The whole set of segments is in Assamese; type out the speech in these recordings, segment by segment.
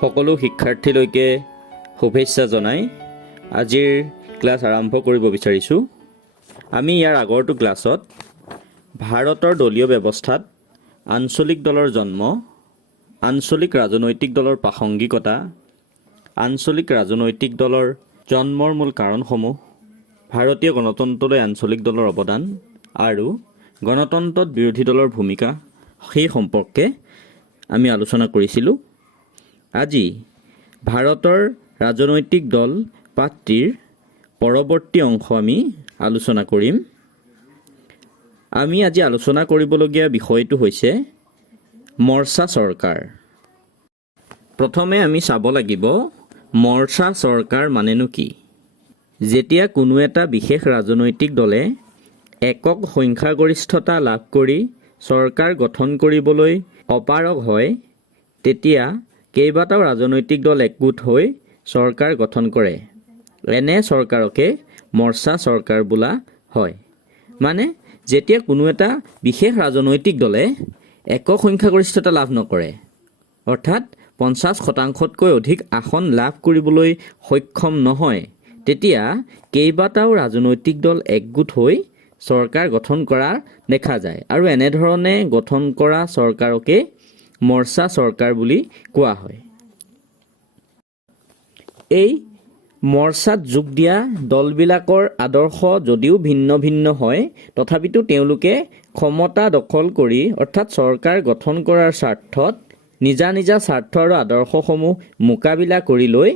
সকলো শিক্ষাৰ্থীলৈকে শুভেচ্ছা জনাই আজিৰ ক্লাছ আৰম্ভ কৰিব বিচাৰিছোঁ। আমি ইয়াৰ আগৰটো ক্লাছত ভাৰতৰ দলীয় ব্যৱস্থাত আঞ্চলিক দলৰ জন্ম, আঞ্চলিক ৰাজনৈতিক দলৰ প্ৰাসংগিকতা, আঞ্চলিক ৰাজনৈতিক দলৰ জন্মৰ মূল কাৰণসমূহ, ভাৰতীয় গণতন্ত্ৰলৈ আঞ্চলিক দলৰ অৱদান আৰু গণতন্ত্ৰত বিৰোধী দলৰ ভূমিকা সেই সম্পৰ্কে আমি আলোচনা কৰিছিলোঁ। আজি ভাৰতৰ ৰাজনৈতিক দল পাঠটিৰ পৰৱৰ্তী অংশ আমি আলোচনা কৰিম। আমি আজি আলোচনা কৰিবলগীয়া বিষয়টো হৈছে মৰ্চা চৰকাৰ। প্ৰথমে আমি চাব লাগিব মৰ্চা চৰকাৰ মানেনো কি। যেতিয়া কোনো এটা বিশেষ ৰাজনৈতিক দলে একক সংখ্যাগৰিষ্ঠতা লাভ কৰি চৰকাৰ গঠন কৰিবলৈ অপাৰগ হয়, তেতিয়া কেইবাটাও ৰাজনৈতিক দল একগোট হৈ চৰকাৰ গঠন কৰে। এনে চৰকাৰকে মৰ্চা চৰকাৰ বোলা হয়। মানে যেতিয়া কোনো এটা বিশেষ ৰাজনৈতিক দলে একক সংখ্যাগৰিষ্ঠতা লাভ নকৰে, অৰ্থাৎ 50%তকৈ অধিক আসন লাভ কৰিবলৈ সক্ষম নহয়, তেতিয়া কেইবাটাও ৰাজনৈতিক দল একগোট হৈ চৰকাৰ গঠন কৰা দেখা যায়। আৰু এনেধৰণে গঠন কৰা চৰকাৰকে মৰ্চা চৰকাৰ বুলি কোৱা হয়। এই মৰ্চাত যোগ দিয়া দলবিলাকৰ আদৰ্শ যদিও ভিন্ন ভিন্ন হয়, তথাপিতো তেওঁলোকে ক্ষমতা দখল কৰি অৰ্থাৎ চৰকাৰ গঠন কৰাৰ স্বাৰ্থত নিজা নিজা স্বাৰ্থ আৰু আদৰ্শসমূহ মোকাবিলা কৰি লৈ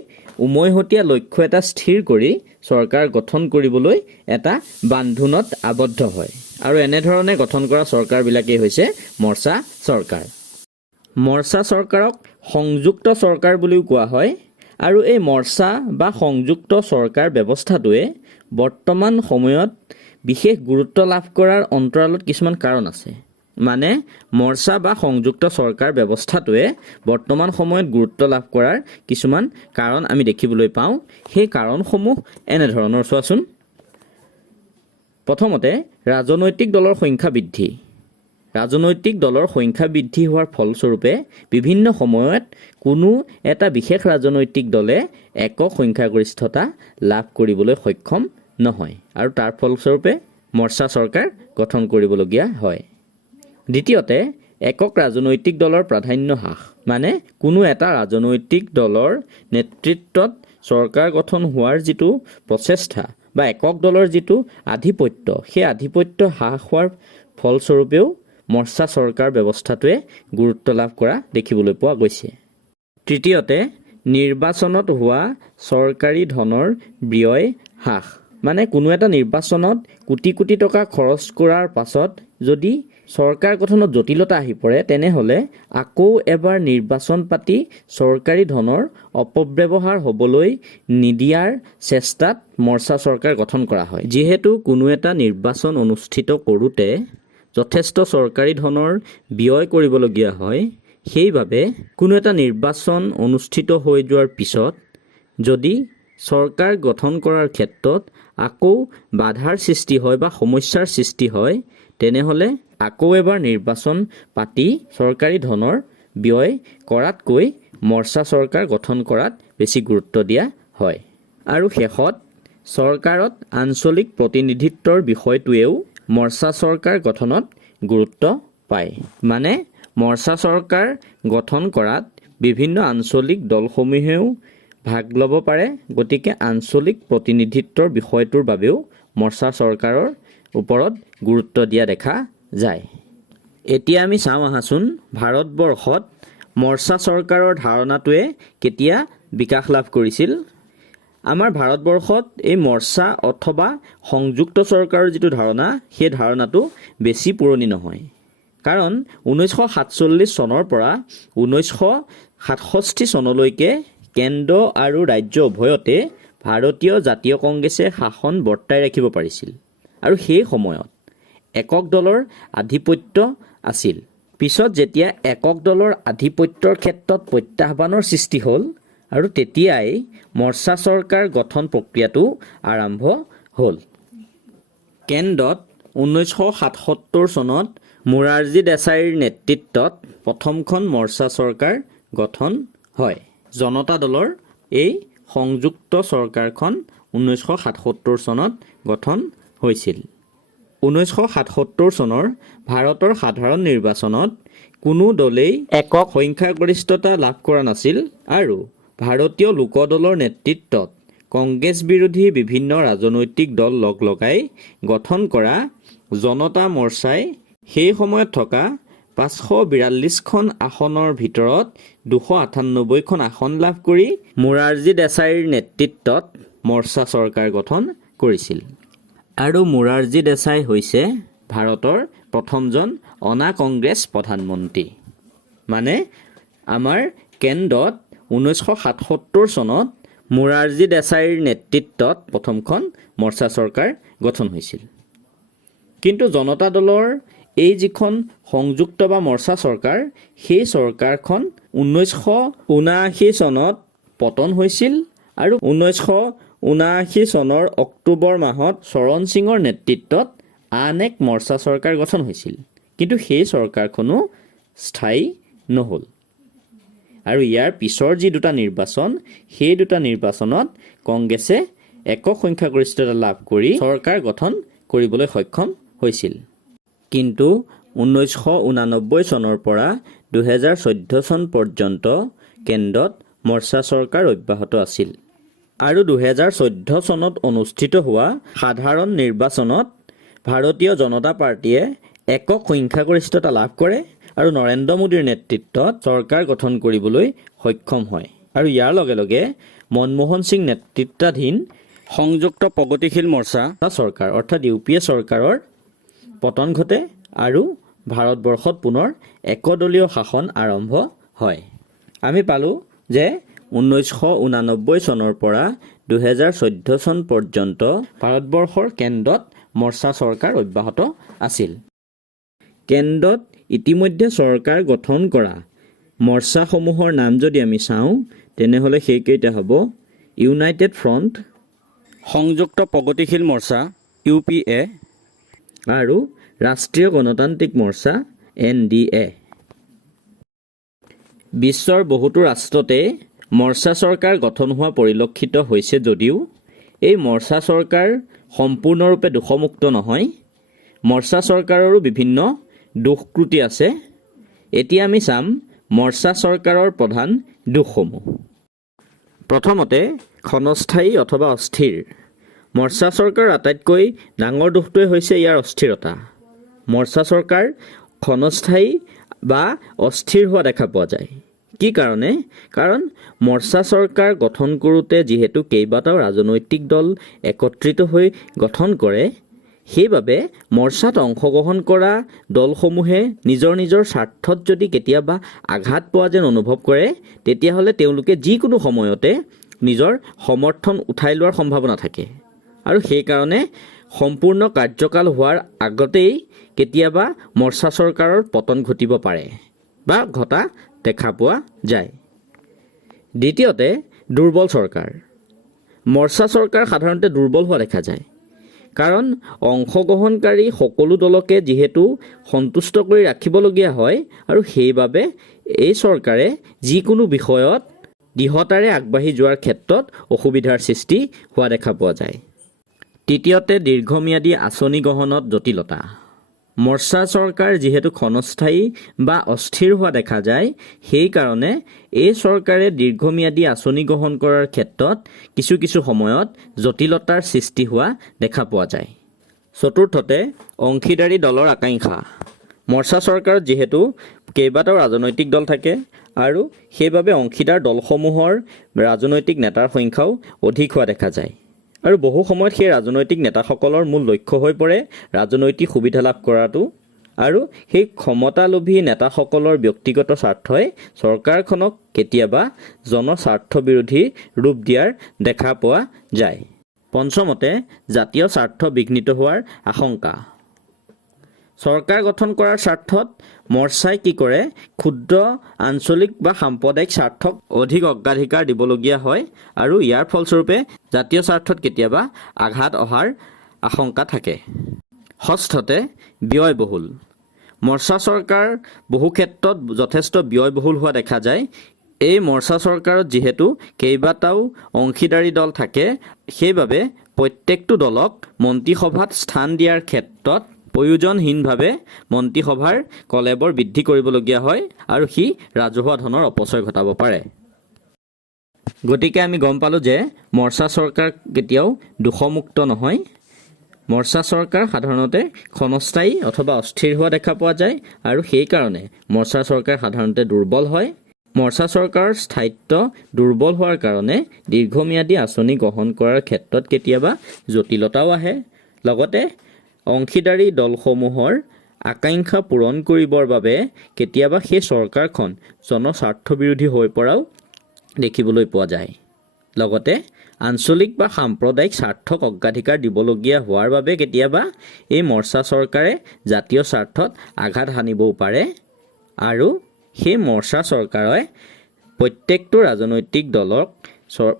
উমৈহতীয়া লক্ষ্য এটা স্থিৰ কৰি চৰকাৰ গঠন কৰিবলৈ এটা বান্ধোনত আবদ্ধ হয়। আৰু এনেধৰণে গঠন কৰা চৰকাৰবিলাকেই হৈছে মৰ্চা চৰকাৰ। মৰ্চা চৰকাৰক সংযুক্ত চৰকাৰ বুলিও কোৱা হয়। আৰু এই মৰ্চা বা সংযুক্ত চৰকাৰ ব্যৱস্থাটোৱে বৰ্তমান সময়ত বিশেষ গুৰুত্ব লাভ কৰাৰ অন্তৰালত কিছুমান কাৰণ আছে। মানে মৰ্চা বা সংযুক্ত চৰকাৰ ব্যৱস্থাটোৱে বৰ্তমান সময়ত গুৰুত্ব লাভ কৰাৰ কিছুমান কাৰণ আমি দেখিবলৈ পাওঁ। সেই কাৰণসমূহ এনেধৰণৰ, চোৱাচোন। প্ৰথমতে ৰাজনৈতিক দলৰ সংখ্যা বৃদ্ধি। ৰাজনৈতিক দলৰ সংখ্যা বৃদ্ধি হোৱাৰ ফলস্বৰূপে বিভিন্ন সময়ত কোনো এটা বিশেষ ৰাজনৈতিক দলে একক সংখ্যাগৰিষ্ঠতা লাভ কৰিবলৈ সক্ষম নহয়, আৰু তাৰ ফলস্বৰূপে মৰ্চা চৰকাৰ গঠন কৰিবলগীয়া হয়। দ্বিতীয়তে একক ৰাজনৈতিক দলৰ প্ৰাধান্য হ্ৰাস। মানে কোনো এটা ৰাজনৈতিক দলৰ নেতৃত্বত চৰকাৰ গঠন হোৱাৰ যিটো প্ৰচেষ্টা বা একক দলৰ যিটো আধিপত্য, সেই আধিপত্য হ্ৰাস হোৱাৰ ফলস্বৰূপেও মৰ্চা চৰকাৰ ব্যৱস্থাটোৱে গুৰুত্ব লাভ কৰা দেখিবলৈ পোৱা গৈছে। তৃতীয়তে নিৰ্বাচনত হোৱা চৰকাৰী ধনৰ ব্যয় হ্ৰাস। মানে কোনো এটা নিৰ্বাচনত কোটি কোটি টকা খৰচ কৰাৰ পাছত যদি চৰকাৰ গঠনত জটিলতা আহি পৰে, তেনেহ'লে আকৌ এবাৰ নিৰ্বাচন পাতি চৰকাৰী ধনৰ অপব্যৱহাৰ হ'বলৈ নিদিয়াৰ চেষ্টাত মৰ্চা চৰকাৰ গঠন কৰা হয়। যিহেতু কোনো এটা নিৰ্বাচন অনুষ্ঠিত কৰোঁতে যথেষ্ট চৰকাৰী ধনৰ ব্যয় কৰিবলগীয়া হয়, সেইবাবে কোনো এটা নিৰ্বাচন অনুষ্ঠিত হৈ যোৱাৰ পিছত যদি চৰকাৰ গঠন কৰাৰ ক্ষেত্ৰত আকৌ বাধাৰ সৃষ্টি হয় বা সমস্যাৰ সৃষ্টি হয়, তেনেহ'লে আকৌ এবাৰ নিৰ্বাচন পাতি চৰকাৰী ধনৰ ব্যয় কৰাতকৈ মৰ্চা চৰকাৰ গঠন কৰাত বেছি গুৰুত্ব দিয়া হয়। আৰু শেষত চৰকাৰত আঞ্চলিক প্ৰতিনিধিত্বৰ বিষয়টোৱেও মৰ্চা চৰকাৰ গঠনত গুৰুত্ব পায়। মানে মৰ্চা চৰকাৰ গঠন কৰাত বিভিন্ন আঞ্চলিক দলসমূহেও ভাগ ল'ব পাৰে। গতিকে আঞ্চলিক প্ৰতিনিধিত্বৰ বিষয়টোৰ বাবেও মৰ্চা চৰকাৰৰ ওপৰত গুৰুত্ব দিয়া দেখা যায়। এতিয়া আমি চাওঁ আহাচোন, ভাৰতবৰ্ষত মৰ্চা চৰকাৰৰ ধাৰণাটোৱে কেতিয়া বিকাশ লাভ কৰিছিল। আমাৰ ভাৰতবৰ্ষত এই মৰ্চা অথবা সংযুক্ত চৰকাৰৰ যিটো ধাৰণা, সেই ধাৰণাটো বেছি পুৰণি নহয়। কাৰণ 1947 চনৰ পৰা 1967 চনলৈকে কেন্দ্ৰ আৰু ৰাজ্য উভয়তে ভাৰতীয় জাতীয় কংগ্ৰেছে শাসন বৰ্তাই ৰাখিব পাৰিছিল। আৰু সেই সময়ত একক দলৰ আধিপত্য আছিল। পিছত যেতিয়া একক দলৰ আধিপত্যৰ ক্ষেত্ৰত প্ৰত্যাহ্বানৰ সৃষ্টি হ'ল, আৰু তেতিয়াই মৰ্চা চৰকাৰ গঠন প্ৰক্ৰিয়াটো আৰম্ভ হ'ল। কেন্দ্ৰত 1977 চনত মোৰাৰজী দেশাইৰ নেতৃত্বত প্ৰথমখন মৰ্চা চৰকাৰ গঠন হয়। জনতা দলৰ এই সংযুক্ত চৰকাৰখন 1977 চনত গঠন হৈছিল। 1977 চনৰ ভাৰতৰ সাধাৰণ নিৰ্বাচনত কোনো দলেই একক সংখ্যাগৰিষ্ঠতা লাভ কৰা নাছিল আৰু ভাৰতীয় লোকদলৰ নেতৃত্বত কংগ্ৰেছ বিৰোধী বিভিন্ন ৰাজনৈতিক দল লগ লগাই গঠন কৰা জনতা মৰ্চাই সেই সময়ত থকা 542খন আসনৰ ভিতৰত 298খন আসন লাভ কৰি মোৰাৰজী দেশাইৰ নেতৃত্বত মৰ্চা চৰকাৰ গঠন কৰিছিল। আৰু মোৰাৰজী দেশাই হৈছে ভাৰতৰ প্ৰথমজন অনা কংগ্ৰেছ প্ৰধানমন্ত্ৰী। মানে আমাৰ কেন্দ্ৰত 1977 চনত মোৰাৰজী দেশাইৰ নেতৃত্বত প্ৰথমখন মৰ্চা চৰকাৰ গঠন হৈছিল। কিন্তু জনতা দলৰ এই যিখন সংযুক্ত বা মৰ্চা চৰকাৰ, সেই চৰকাৰখন 1979 চনত পতন হৈছিল আৰু 1979 চনৰ অক্টোবৰ মাহত চৰণ সিঙৰ নেতৃত্বত আন এক মৰ্চা চৰকাৰ গঠন হৈছিল। কিন্তু সেই চৰকাৰখনো স্থায়ী নহ'ল। আৰু ইয়াৰ পিছৰ যি দুটা নিৰ্বাচন, সেই দুটা নিৰ্বাচনত কংগ্ৰেছে একক সংখ্যাগৰিষ্ঠতা লাভ কৰি চৰকাৰ গঠন কৰিবলৈ সক্ষম হৈছিল। কিন্তু 1989 চনৰ পৰা 2014 চন পৰ্যন্ত কেন্দ্ৰত মৰ্চা চৰকাৰ অব্যাহত আছিল। আৰু 2014 চনত অনুষ্ঠিত হোৱা সাধাৰণ নিৰ্বাচনত ভাৰতীয় জনতা পাৰ্টীয়ে একক সংখ্যাগৰিষ্ঠতা লাভ কৰে আৰু নৰেন্দ্ৰ মোদীৰ নেতৃত্বত চৰকাৰ গঠন কৰিবলৈ সক্ষম হয়। আৰু ইয়াৰ লগে লগে মনমোহন সিং নেতৃত্বাধীন সংযুক্ত প্ৰগতিশীল মৰ্চা চৰকাৰ অৰ্থাৎ UPA চৰকাৰৰ পতন ঘটে আৰু ভাৰতবৰ্ষত পুনৰ একদলীয় শাসন আৰম্ভ হয়। আমি পালোঁ যে 1989 চনৰ পৰা 2014 চন পৰ্যন্ত ভাৰতবৰ্ষৰ কেন্দ্ৰত মৰ্চা চৰকাৰ অব্যাহত আছিল। কেন্দ্ৰত ইতিমধ্যে চৰকাৰ গঠন কৰা মৰ্চাসমূহৰ নাম যদি আমি চাওঁ, তেনেহ'লে সেইকেইটা হ'ব ইউনাইটেড ফ্ৰণ্ট, সংযুক্ত প্ৰগতিশীল মৰ্চা UPA আৰু ৰাষ্ট্ৰীয় গণতান্ত্ৰিক মৰ্চা NDA। বিশ্বৰ বহুতো ৰাষ্ট্ৰতে মৰ্চা চৰকাৰ গঠন হোৱা পৰিলক্ষিত হৈছে যদিও এই মৰ্চা চৰকাৰ সম্পূৰ্ণৰূপে দোষমুক্ত নহয়। মৰ্চা চৰকাৰৰো বিভিন্ন দোষক্ৰুটি আছে। এতিয়া আমি চাম মৰ্চা চৰকাৰৰ প্ৰধান দোষসমূহ। প্ৰথমতে ক্ষণস্থায়ী অথবা অস্থিৰ। মৰ্চা চৰকাৰৰ আটাইতকৈ ডাঙৰ দোষটোৱে হৈছে ইয়াৰ অস্থিৰতা। মৰ্চা চৰকাৰ ক্ষণস্থায়ী বা অস্থিৰ হোৱা দেখা পোৱা যায়। কি কাৰণে? কাৰণ মৰ্চা চৰকাৰ গঠন কৰোঁতে যিহেতু কেইবাটাও ৰাজনৈতিক দল একত্ৰিত হৈ গঠন কৰে, সেইবাবে মৰ্চাত অংশগ্ৰহণ কৰা দলসমূহে নিজৰ নিজৰ স্বাৰ্থত যদি কেতিয়াবা আঘাত পোৱা যেন অনুভৱ কৰে, তেতিয়াহ'লে তেওঁলোকে যিকোনো সময়তে নিজৰ সমৰ্থন উঠাই লোৱাৰ সম্ভাৱনা থাকে। আৰু সেইকাৰণে সম্পূৰ্ণ কাৰ্যকাল হোৱাৰ আগতেই কেতিয়াবা মৰ্চা চৰকাৰৰ পতন ঘটিব পাৰে বা ঘটা দেখা পোৱা যায়। দ্বিতীয়তে দুৰ্বল চৰকাৰ। মৰ্চা চৰকাৰ সাধাৰণতে দুৰ্বল হোৱা দেখা যায়। কাৰণ অংশগ্ৰহণকাৰী সকলো দলকে যিহেতু সন্তুষ্ট কৰি ৰাখিবলগীয়া হয় আৰু সেইবাবে এই চৰকাৰে যিকোনো বিষয়ত দৃঢ়তাৰে আগবাঢ়ি যোৱাৰ ক্ষেত্ৰত অসুবিধাৰ সৃষ্টি হোৱা দেখা পোৱা যায়। তৃতীয়তে দীৰ্ঘম্যাদী আঁচনি গ্ৰহণত জটিলতা। মৰ্চা চৰকাৰ যিহেতু ক্ষণস্থায়ী বা অস্থিৰ হোৱা দেখা যায়, সেইকাৰণে এই চৰকাৰে দীৰ্ঘম্যাদী আঁচনি গ্ৰহণ কৰাৰ ক্ষেত্ৰত কিছু সময়ত জটিলতাৰ সৃষ্টি হোৱা দেখা পোৱা যায়। চতুৰ্থতে অংশীদাৰী দলৰ আকাংক্ষা। মৰ্চা চৰকাৰত যিহেতু কেইবাটাও ৰাজনৈতিক দল থাকে আৰু সেইবাবে অংশীদাৰ দলসমূহৰ ৰাজনৈতিক নেতাৰ সংখ্যাও অধিক হোৱা দেখা যায়। আৰু বহু সময়ত সেই ৰাজনৈতিক নেতাসকলৰ মূল লক্ষ্য হৈ পৰে ৰাজনৈতিক সুবিধা লাভ কৰাটো, আৰু সেই ক্ষমতালোভী নেতাসকলৰ ব্যক্তিগত স্বাৰ্থই চৰকাৰখনক কেতিয়াবা জনস্বাৰ্থ বিৰোধী ৰূপ দিয়াৰ দেখা পোৱা যায়। পঞ্চমতে জাতীয় স্বাৰ্থ বিঘ্নিত হোৱাৰ আশংকা। চৰকাৰ গঠন কৰাৰ স্বাৰ্থত মৰ্চাই কি কৰে, ক্ষুদ্ৰ আঞ্চলিক বা সাম্প্ৰদায়িক স্বাৰ্থক অধিক অগ্ৰাধিকাৰ দিবলগীয়া হয় আৰু ইয়াৰ ফলস্বৰূপে জাতীয় স্বাৰ্থত কেতিয়াবা আঘাত অহাৰ আশংকা থাকে। ষষ্ঠতে ব্যয়বহুল। মৰ্চা চৰকাৰ বহু ক্ষেত্ৰত যথেষ্ট ব্যয়বহুল হোৱা দেখা যায়। এই মৰ্চা চৰকাৰত যিহেতু কেইবাটাও অংশীদাৰী দল থাকে, সেইবাবে প্ৰত্যেকটো দলক মন্ত্ৰীসভাত স্থান দিয়াৰ ক্ষেত্ৰত প্ৰয়োজনহীনভাৱে মন্ত্ৰীসভাৰ কলেবৰ বৃদ্ধি কৰিবলগীয়া হয় আৰু সি ৰাজহুৱা ধনৰ অপচয় ঘটাব পাৰে। গতিকে আমি গম পালোঁ যে মৰ্চা চৰকাৰ কেতিয়াও দোষমুক্ত নহয়। মৰ্চা চৰকাৰ সাধাৰণতে ক্ষণস্থায়ী অথবা অস্থিৰ হোৱা দেখা পোৱা যায় আৰু সেইকাৰণে মৰ্চা চৰকাৰ সাধাৰণতে দুৰ্বল হয়। মৰ্চা চৰকাৰৰ স্থায়িত্ব দুৰ্বল হোৱাৰ কাৰণে দীৰ্ঘম্যাদী আঁচনি গ্ৰহণ কৰাৰ ক্ষেত্ৰত কেতিয়াবা জটিলতাও আহে। লগতে অংশীদাৰী দলসমূহৰ আকাংক্ষা পূৰণ কৰিবৰ বাবে কেতিয়াবা সেই চৰকাৰখন জনস্বাৰ্থ বিৰোধী হৈ পৰাও দেখিবলৈ পোৱা যায়। লগতে আঞ্চলিক বা সাম্প্ৰদায়িক স্বাৰ্থক অগ্ৰাধিকাৰ দিবলগীয়া হোৱাৰ বাবে কেতিয়াবা এই মৰ্চা চৰকাৰে জাতীয় স্বাৰ্থত আঘাত সানিবও পাৰে আৰু সেই মৰ্চা চৰকাৰে প্ৰত্যেকটো ৰাজনৈতিক দলক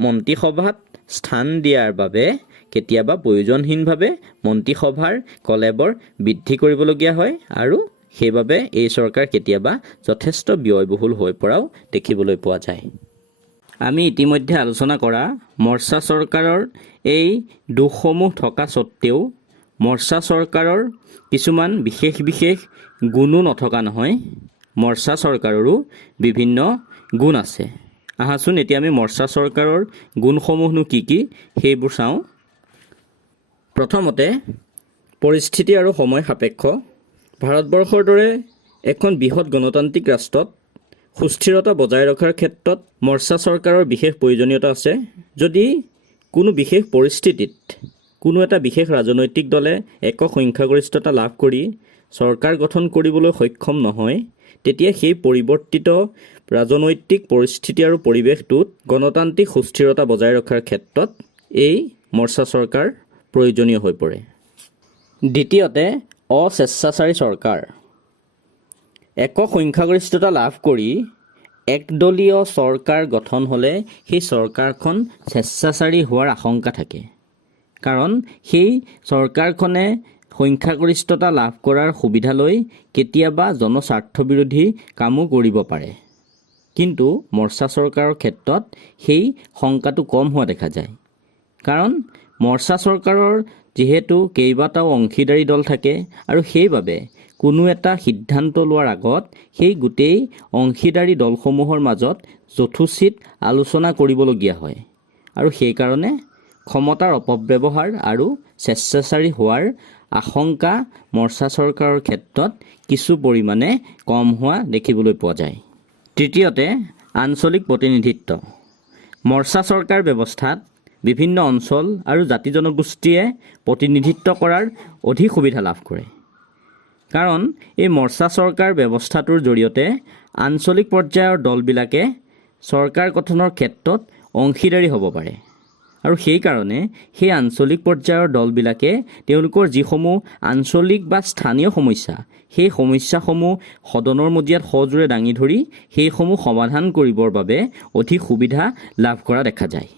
মন্ত্ৰীসভাত স্থান দিয়াৰ বাবে কেতিয়াবা প্ৰয়োজনহীনভাৱে মন্ত্ৰীসভাৰ কলেবৰ বৃদ্ধি কৰিবলগীয়া হয় আৰু সেইবাবে এই চৰকাৰ কেতিয়াবা যথেষ্ট ব্যয়বহুল হৈ পৰাও দেখিবলৈ পোৱা যায়। আমি ইতিমধ্যে আলোচনা কৰা মৰ্চা চৰকাৰৰ এই দোষসমূহ থকা স্বত্তেও মৰ্চা চৰকাৰৰ কিছুমান বিশেষ গুণো নথকা নহয়। মৰ্চা চৰকাৰৰো বিভিন্ন গুণ আছে। আহাচোন এতিয়া আমি মৰ্চা চৰকাৰৰ গুণসমূহনো কি কি সেইবোৰ চাওঁ। প্ৰথমতে পৰিস্থিতি আৰু সময় সাপেক্ষ। ভাৰতবৰ্ষৰ দৰে এখন বৃহৎ গণতান্ত্ৰিক ৰাষ্ট্ৰত সুস্থিৰতা বজাই ৰখাৰ ক্ষেত্ৰত মৰ্চা চৰকাৰৰ বিশেষ প্ৰয়োজনীয়তা আছে। যদি কোনো বিশেষ পৰিস্থিতিত কোনো এটা বিশেষ ৰাজনৈতিক দলে একক সংখ্যাগৰিষ্ঠতা লাভ কৰি চৰকাৰ গঠন কৰিবলৈ সক্ষম নহয়, তেতিয়া সেই পৰিৱৰ্তিত ৰাজনৈতিক পৰিস্থিতি আৰু পৰিৱেশটোত গণতান্ত্ৰিক সুস্থিৰতা বজাই ৰখাৰ ক্ষেত্ৰত এই মৰ্চা চৰকাৰ প্ৰয়োজনীয় হৈ পৰে। দ্বিতীয়তে অস্বেচ্ছাচাৰী চৰকাৰ। একক সংখ্যাগৰিষ্ঠতা লাভ কৰি একদলীয় চৰকাৰ গঠন হ'লে সেই চৰকাৰখন স্বেচ্ছাচাৰী হোৱাৰ আশংকা থাকে। কাৰণ সেই চৰকাৰখনে সংখ্যাগৰিষ্ঠতা লাভ কৰাৰ সুবিধা লৈ কেতিয়াবা জনস্বাৰ্থ বিৰোধী কামো কৰিব পাৰে। কিন্তু মৰ্চা চৰকাৰৰ ক্ষেত্ৰত সেই শংকাটো কম হোৱা দেখা যায়। কাৰণ মৰ্চা চৰকাৰৰ যিহেতু কেইবাটাও অংশীদাৰী দল থাকে আৰু সেইবাবে কোনো এটা সিদ্ধান্ত লোৱাৰ আগত সেই গোটেই অংশীদাৰী দলসমূহৰ মাজত যথোচিত আলোচনা কৰিবলগীয়া হয় আৰু সেইকাৰণে ক্ষমতাৰ অপব্যৱহাৰ আৰু স্বেচ্ছাচাৰী হোৱাৰ আশংকা মৰ্চা চৰকাৰৰ ক্ষেত্ৰত কিছু পৰিমাণে কম হোৱা দেখিবলৈ পোৱা যায়। তৃতীয়তে আঞ্চলিক প্ৰতিনিধিত্ব। মৰ্চা চৰকাৰ ব্যৱস্থাত বিভিন্ন অঞ্চল আৰু জাতি জনগোষ্ঠীয়ে প্ৰতিনিধিত্ব কৰাৰ অধিক সুবিধা লাভ কৰে। কাৰণ এই মৰ্চা চৰকাৰ ব্যৱস্থাটোৰ জৰিয়তে আঞ্চলিক পৰ্যায়ৰ দলবিলাকে চৰকাৰ গঠনৰ ক্ষেত্ৰত অংশীদাৰী হ'ব পাৰে আৰু সেইকাৰণে সেই আঞ্চলিক পৰ্যায়ৰ দলবিলাকে তেওঁলোকৰ যিসমূহ আঞ্চলিক বা স্থানীয় সমস্যা, সেই সমস্যাসমূহ সদনৰ মজিয়াত সজোৰে দাঙি ধৰি সেইসমূহ সমাধান কৰিবৰ বাবে অধিক সুবিধা লাভ কৰা দেখা যায়।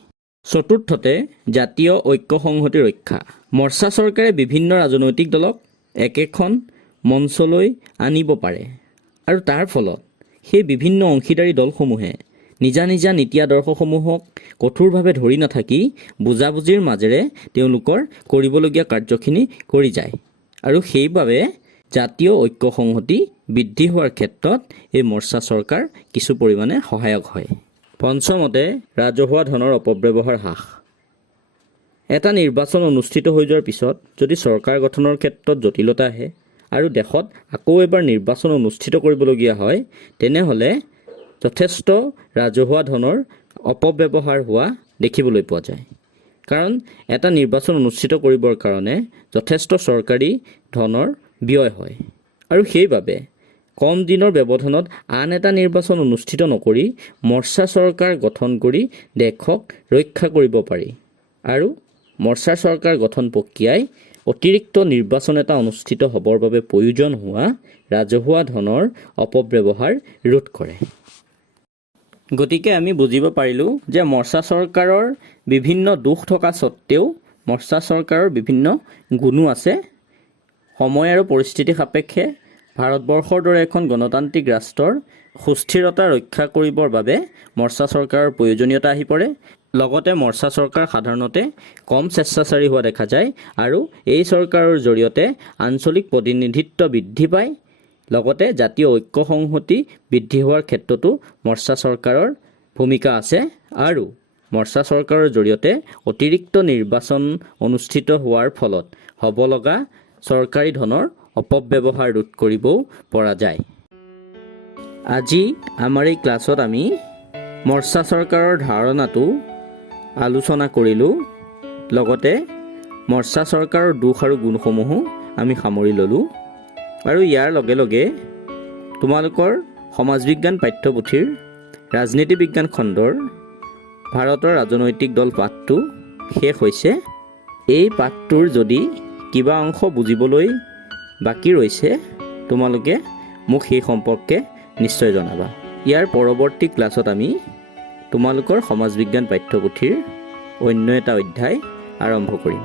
চতুৰ্থতে জাতীয় ঐক্য সংহতি ৰক্ষা। মৰ্চা চৰকাৰে বিভিন্ন ৰাজনৈতিক দলক একেখন মঞ্চলৈ আনিব পাৰে আৰু তাৰ ফলত সেই বিভিন্ন অংশীদাৰী দলসমূহে নিজা নীতি আদৰ্শসমূহক কঠোৰভাৱে ধৰি নাথাকি বুজাবুজিৰ মাজেৰে তেওঁলোকৰ কৰিবলগীয়া কাৰ্যখিনি কৰি যায় আৰু সেইবাবে জাতীয় ঐক্য সংহতি বৃদ্ধি হোৱাৰ ক্ষেত্ৰত এই মৰ্চা চৰকাৰ কিছু পৰিমাণে সহায়ক হয়। পঞ্চমতে ৰাজহুৱা ধনৰ অপব্যৱহাৰ হ্ৰাস। এটা নিৰ্বাচন অনুষ্ঠিত হৈ যোৱাৰ পিছত যদি চৰকাৰ গঠনৰ ক্ষেত্ৰত জটিলতা আহে আৰু দেশত আকৌ এবাৰ নিৰ্বাচন অনুষ্ঠিত কৰিবলগীয়া হয়, তেনেহ'লে যথেষ্ট ৰাজহুৱা ধনৰ অপব্যৱহাৰ হোৱা দেখিবলৈ পোৱা যায়। কাৰণ এটা নিৰ্বাচন অনুষ্ঠিত কৰিবৰ কাৰণে যথেষ্ট চৰকাৰী ধনৰ ব্যয় হয় আৰু সেইবাবে কম দিনৰ ব্যৱধানত আন এটা নিৰ্বাচন অনুষ্ঠিত নকৰি মৰ্চা চৰকাৰ গঠন কৰি দেশক ৰক্ষা কৰিব পাৰি আৰু মৰ্চা চৰকাৰ গঠন প্ৰক্ৰিয়াই অতিৰিক্ত নিৰ্বাচন এটা অনুষ্ঠিত হ'বৰ বাবে প্ৰয়োজন হোৱা ৰাজহুৱা ধনৰ অপব্যৱহাৰ ৰোধ কৰে। গতিকে আমি বুজিব পাৰিলোঁ যে মৰ্চা চৰকাৰৰ বিভিন্ন দোষ থকা স্বত্তেও মৰ্চা চৰকাৰৰ বিভিন্ন গুণো আছে। সময় আৰু পৰিস্থিতি সাপেক্ষে ভাৰতবৰ্ষৰ দৰে এখন গণতান্ত্ৰিক ৰাষ্ট্ৰৰ সুস্থিৰতা ৰক্ষা কৰিবৰ বাবে মৰ্চা চৰকাৰৰ প্ৰয়োজনীয়তা আহি পৰে। লগতে মৰ্চা চৰকাৰ সাধাৰণতে কম স্বেচ্ছাচাৰী হোৱা দেখা যায় আৰু এই চৰকাৰৰ জৰিয়তে আঞ্চলিক প্ৰতিনিধিত্ব বৃদ্ধি পায়। লগতে জাতীয় ঐক্য সংহতি বৃদ্ধি হোৱাৰ ক্ষেত্ৰতো মৰ্চা চৰকাৰৰ ভূমিকা আছে আৰু মৰ্চা চৰকাৰৰ জৰিয়তে অতিৰিক্ত নিৰ্বাচন অনুষ্ঠিত হোৱাৰ ফলত হ'ব লগা চৰকাৰী ধনৰ অপব্যৱহাৰ ৰোধ কৰিবও পৰা যায়। আজি আমাৰ এই ক্লাছত আমি মৰ্চা চৰকাৰৰ ধাৰণাটো আলোচনা কৰিলোঁ। লগতে মৰ্চা চৰকাৰৰ দোষ আৰু গুণসমূহো আমি সামৰি ল'লোঁ আৰু ইয়াৰ লগে লগে তোমালোকৰ সমাজ বিজ্ঞান পাঠ্যপুথিৰ ৰাজনীতি বিজ্ঞান খণ্ডৰ ভাৰতৰ ৰাজনৈতিক দল পাঠটো শেষ হৈছে। এই পাঠটোৰ যদি কিবা অংশ বুজিবলৈ বাকী ৰৈছে তোমালোকে মোক সেই সম্পৰ্কে নিশ্চয় জনাবা। ইয়াৰ পৰৱৰ্তী ক্লাছত আমি তোমালোকৰ সমাজ বিজ্ঞান পাঠ্যপুথিৰ অন্য এটা অধ্যায় আৰম্ভ কৰিম।